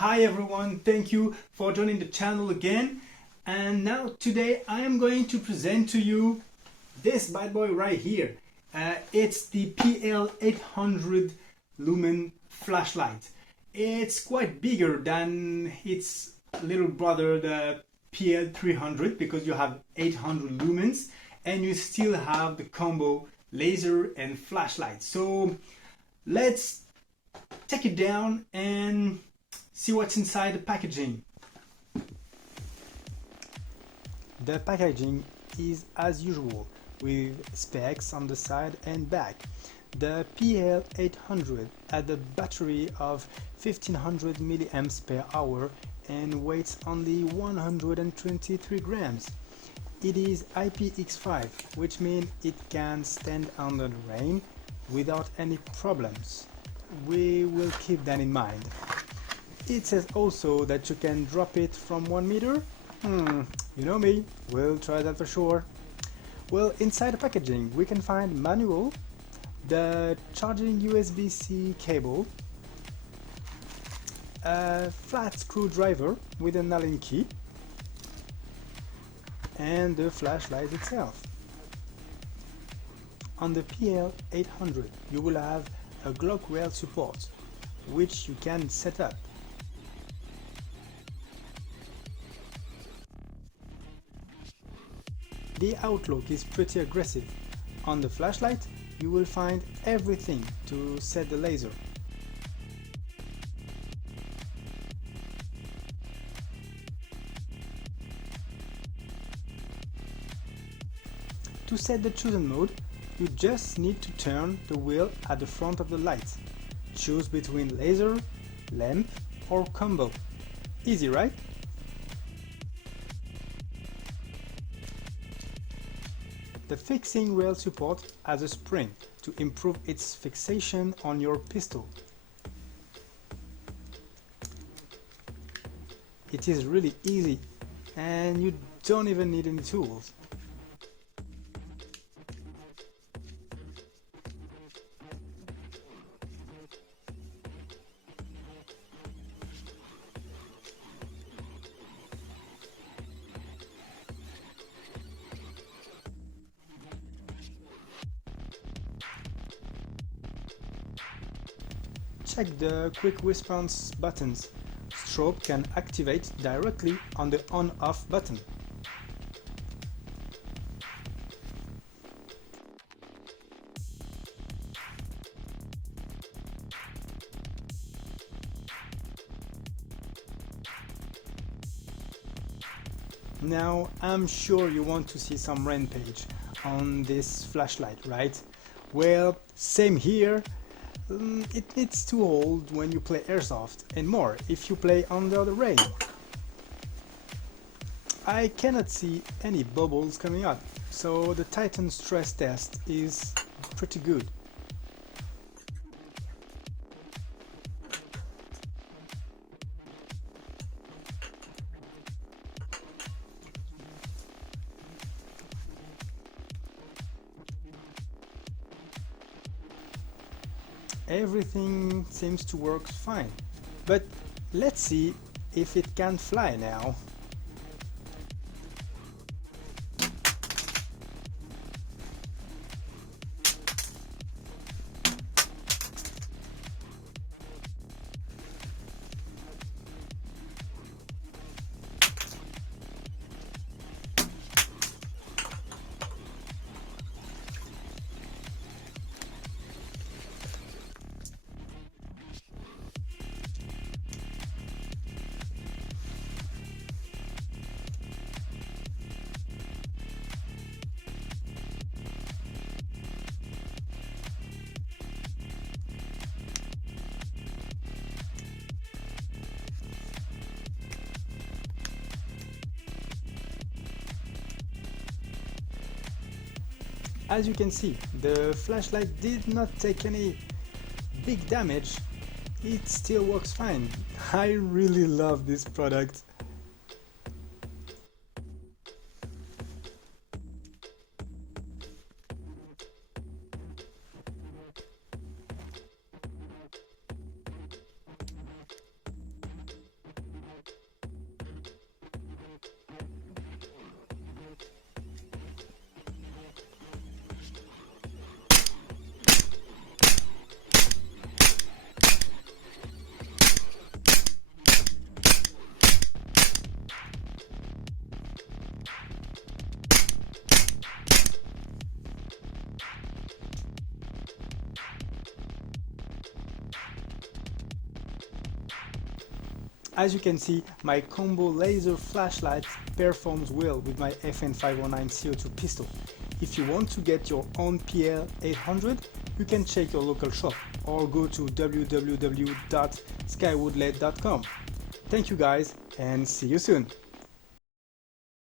Hi everyone, thank you for joining the channel again. And now today I am going to present to you this bad boy right here. It's the PL800 lumen flashlight. It's quite bigger than its little brother, the PL300, because you have 800 lumens and you still have the combo laser and flashlight. So let's take it down and see what's inside the packaging. The packaging is as usual with specs on the side and back. The PL800 had a battery of 1500 milliamps per hour and weighs only 123 grams. It is IPX5, which means it can stand under the rain without any problems. We will keep that in mind. It says also that you can drop it from 1 meter. You know me, we'll try that for sure. Well, inside the packaging we can find manual, the charging USB-C cable, a flat screwdriver with an Allen key, and the flashlight itself. On the PL800 you will have a Glock rail support, which you can set up. The outlook is pretty aggressive. On the flashlight you will find everything to set the laser. To set the chosen mode, you just need to turn the wheel at the front of the light. Choose between laser, lamp or combo. Easy, right? The fixing rail support has a spring to improve its fixation on your pistol. It is really easy and you don't even need any tools. Check the quick response buttons. Strobe can activate directly on the on-off button. Now I'm sure you want to see some rampage on this flashlight, right? Well, same here. It's too old when you play airsoft, and more if you play under the rain. I cannot see any bubbles coming up, so the Titan stress test is pretty good. Everything seems to work fine, but let's see if it can fly now. As you can see, the flashlight did not take any big damage. It still works fine. I really love this product. As you can see, my combo laser flashlight performs well with my FN509 CO2 pistol. If you want to get your own PL800, you can check your local shop or go to www.skywoodlet.com. Thank you guys, and see you soon!